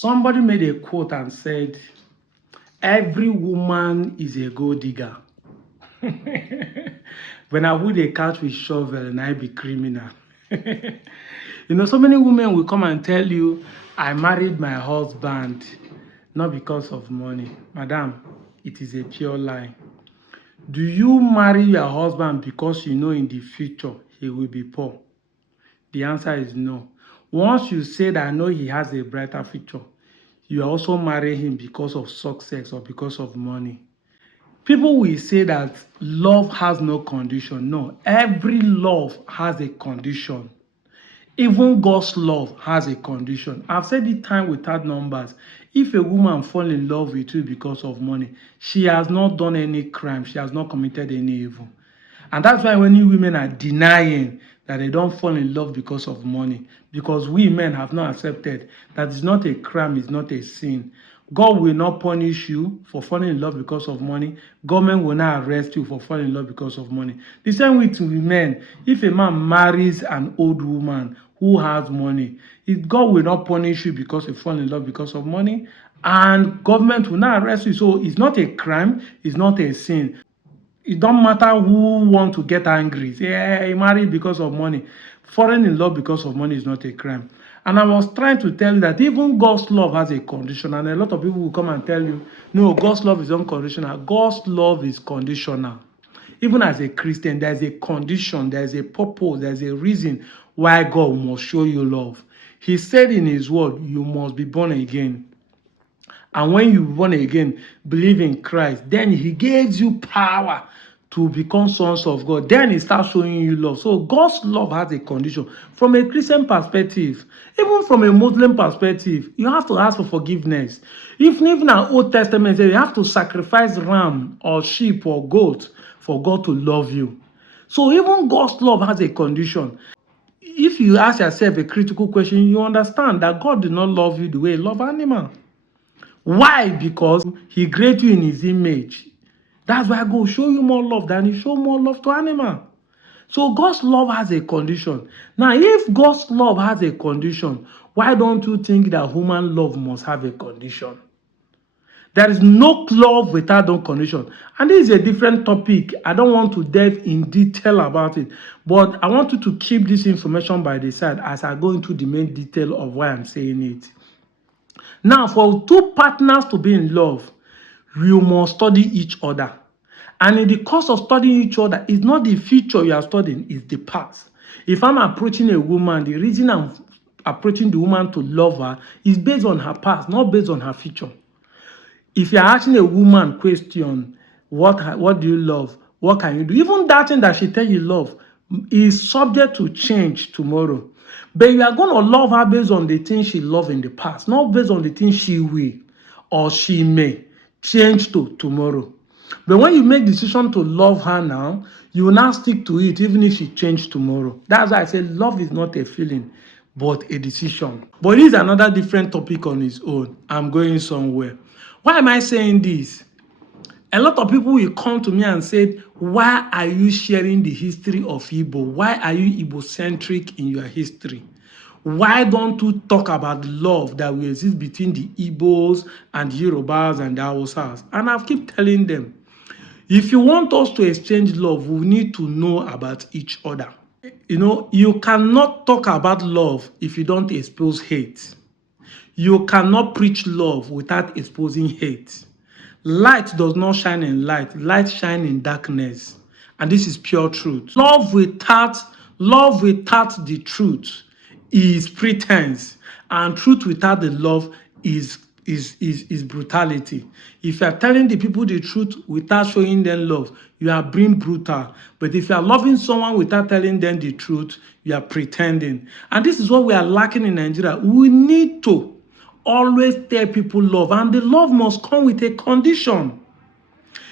Somebody made a quote and said, every woman is a gold digger. When I would a catch with shovel and I be criminal. So many women will come and tell you, I married my husband not because of money. Madam, it is a pure lie. Do you marry your husband because you know in the future he will be poor? The answer is no. Once you say that I know he has a brighter future, you also marry him because of success or because of money. People will say that love has no condition. No, every love has a condition. Even God's love has a condition. I've said it time without numbers. If a woman fall in love with you because of money, she has not done any crime. She has not committed any evil. And that's why when you women are denying that they don't fall in love because of money, because we men have not accepted that it's not a crime, it's not a sin. God will not punish you for falling in love because of money. Government will not arrest you for falling in love because of money. The same way to men. If a man marries an old woman who has money, God will not punish you because you fall in love because of money, and government will not arrest you. So it's not a crime, it's not a sin. It don't matter who want to get angry. Say, hey, married because of money. Falling in love because of money is not a crime. And I was trying to tell you that even God's love has a condition. And a lot of people will come and tell you, no, God's love is unconditional. God's love is conditional. Even as a Christian, there's a condition, there's a purpose, there's a reason why God must show you love. He said in his word, you must be born again. And when you born again, believe in Christ, then he gives you power to become sons of God. Then he starts showing you love. So God's love has a condition. From a Christian perspective, even from a Muslim perspective, you have to ask for forgiveness. Even an Old Testament says you have to sacrifice ram or sheep or goat for God to love you. So even God's love has a condition. If you ask yourself a critical question, you understand that God did not love you the way he loves animals. Why? Because he created you in his image. That's why God show you more love than he show more love to animal. So God's love has a condition. Now, if God's love has a condition, why don't you think that human love must have a condition? There is no love without no condition. And this is a different topic. I don't want to delve in detail about it. But I want you to keep this information by the side as I go into the main detail of why I'm saying it. Now, for two partners to be in love, you must study each other. And in the course of studying each other, it's not the future you are studying, it's the past. If I'm approaching a woman, the reason I'm approaching the woman to love her is based on her past, not based on her future. If you're asking a woman question, what do you love? What can you do? Even that thing that she tell you love is subject to change tomorrow. But you are going to love her based on the things she loved in the past, not based on the things she will or she may change to tomorrow. But when you make decision to love her now, you will now stick to it even if she change tomorrow. That's why I say love is not a feeling, but a decision. But this is another different topic on its own. I'm going somewhere. Why am I saying this? A lot of people will come to me and say, why are you sharing the history of Igbo? Why are you Igbo-centric in your history? Why don't you talk about the love that will exist between the Igbos and the Yorubas and the Hausas? And I keep telling them, if you want us to exchange love, we need to know about each other. You cannot talk about love if you don't expose hate. You cannot preach love without exposing hate. Light does not shine in light. Light shines in darkness. And this is pure truth. Love without the truth is pretense. And truth without the love is brutality. If you are telling the people the truth without showing them love, you are being brutal. But if you are loving someone without telling them the truth, you are pretending. And this is what we are lacking in Nigeria. We need to always tell people love, and the love must come with a condition.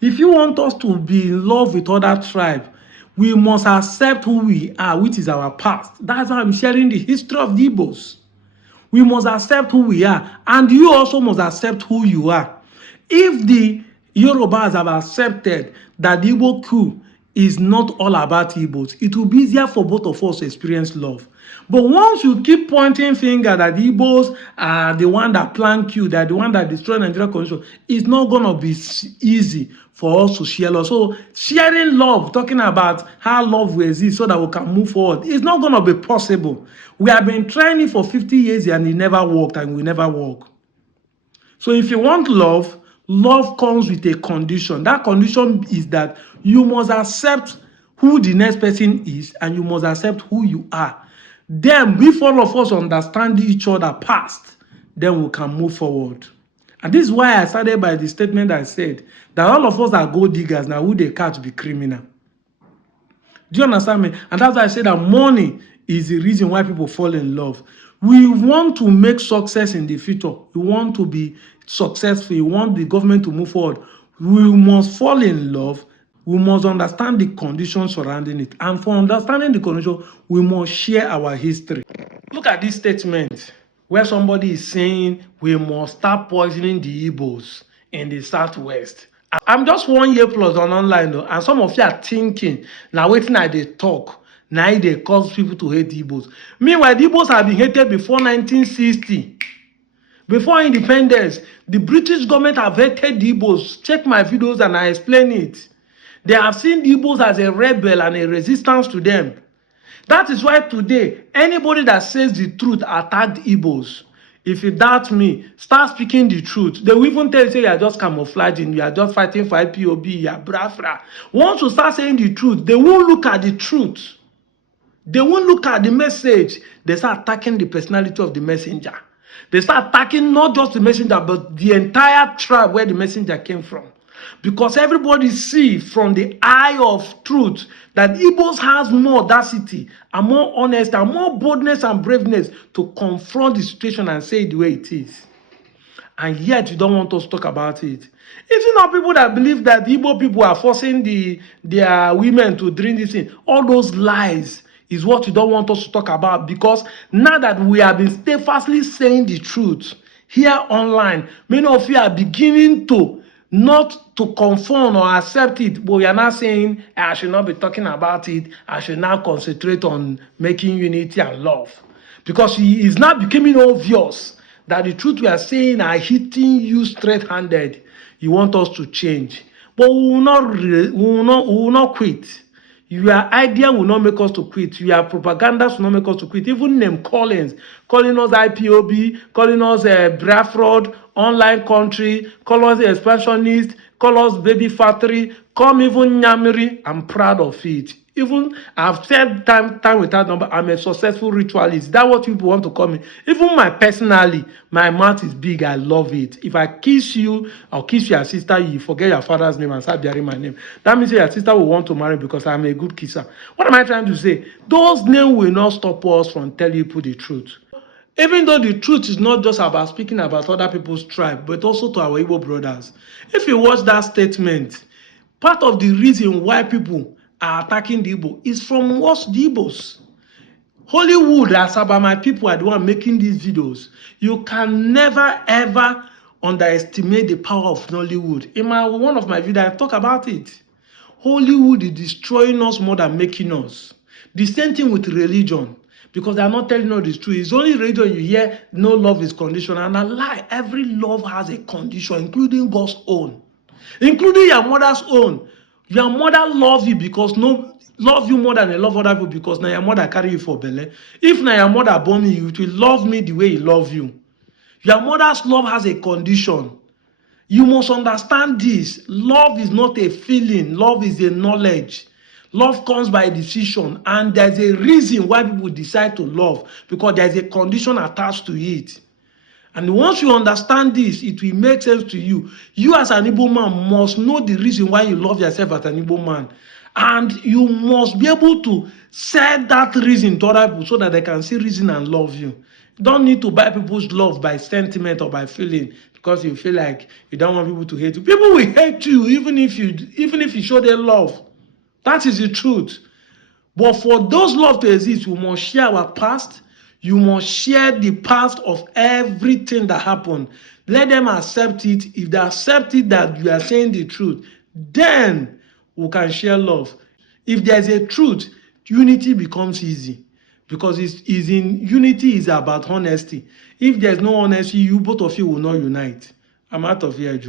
If you want us to be in love with other tribes, we must accept who we are, which is our past. That's why I'm sharing the history of the Igbos. We must accept who we are, and you also must accept who you are. If the Yorubas have accepted that the Igbo coup is not all about Igbos. It will be easier for both of us to experience love. But once you keep pointing finger that the Igbos are the one that plank you, that the one that destroy Nigeria constitution, it's not gonna be easy for us to share love. So sharing love, talking about how love will exist so that we can move forward, it's not gonna be possible. We have been trying it for 50 years and it never worked and will never work. So if you want love, love comes with a condition. That condition is that you must accept who the next person is and you must accept who you are. Then, if all of us understand each other past, then we can move forward. And this is why I started by the statement I said that all of us are gold diggers. Now, who they catch be criminal. Do you understand me? And that's why I say that money is the reason why people fall in love. We want to make success in the future. We want to be successful. We want the government to move forward. We must fall in love. We must understand the conditions surrounding it. And for understanding the condition, we must share our history. Look at this statement where somebody is saying we must start poisoning the Igbos in the Southwest. I'm just 1 year plus on online though, and some of you are thinking, now waiting I dey talk, now they cause people to hate Igbos. Meanwhile, the Igbos have been hated before 1960. Before independence, the British government have hated the Igbos. Check my videos and I explain it. They have seen the Igbos as a rebel and a resistance to them. That is why today, anybody that says the truth attacked Igbos. If you doubt me, start speaking the truth. They will even tell you, say, you are just camouflaging, you are just fighting for IPOB, you are brafra. Once you start saying the truth, they won't look at the truth. They won't look at the message. They start attacking the personality of the messenger. They start attacking not just the messenger, but the entire tribe where the messenger came from. Because everybody see from the eye of truth that Igbos has more audacity and more honesty and more boldness and braveness to confront the situation and say it the way it is. And yet you don't want us to talk about it. Is it not people that believe that the Igbo people are forcing their women to drink this thing? All those lies is what you don't want us to talk about, because now that we have been steadfastly saying the truth here online, many of you are beginning to not to conform or accept it, but we are not saying I should not be talking about it. I should now concentrate on making unity and love, because it is now becoming obvious that the truth we are saying are hitting you straight-handed. You want us to change, but we will not quit. Your idea will not make us to quit. Your propaganda will not make us to quit. Even name callings, calling us IPOB, calling us bra fraud, online country, call us expansionist, call us baby factory, come even Nyamiri. I'm proud of it. Even I've said time without number, I'm a successful ritualist. That's what people want to call me. Even personally, my mouth is big. I love it. If I kiss you, I'll kiss your sister. You forget your father's name and start bearing my name. That means your sister will want to marry because I'm a good kisser. What am I trying to say? Those names will not stop us from telling people the truth. Even though the truth is not just about speaking about other people's tribe, but also to our Igbo brothers. If you watch that statement, part of the reason why people are attacking the Igbo is from us, the Igbos. Hollywood, as about my people are the one making these videos. You can never ever underestimate the power of Nollywood. In one of my videos, I talk about it. Hollywood is destroying us more than making us. The same thing with religion, because they are not telling us the truth. It's only religion you hear, no love is conditional. And a lie, every love has a condition, including God's own, including your mother's own. Your mother loves you because love you more than they love other people, because now your mother carry you for belly. If now your mother born you, it will love me the way he love you. Your mother's love has a condition. You must understand this. Love is not a feeling. Love is a knowledge. Love comes by decision, and there's a reason why people decide to love, because there's a condition attached to it. And once you understand this, it will make sense to you. You as an Igbo man must know the reason why you love yourself as an Igbo man. And you must be able to set that reason to other people so that they can see reason and love you. You don't need to buy people's love by sentiment or by feeling, because you feel like you don't want people to hate you. People will hate you even if you show them love. That is the truth. But for those love to exist, we must share our past. You must share the past of everything that happened. Let them accept it. If they accept it that you are saying the truth, then we can share love. If there's a truth, unity becomes easy, because is in unity is about honesty. If there's no honesty, you both of you will not unite. I'm out of here, Joe.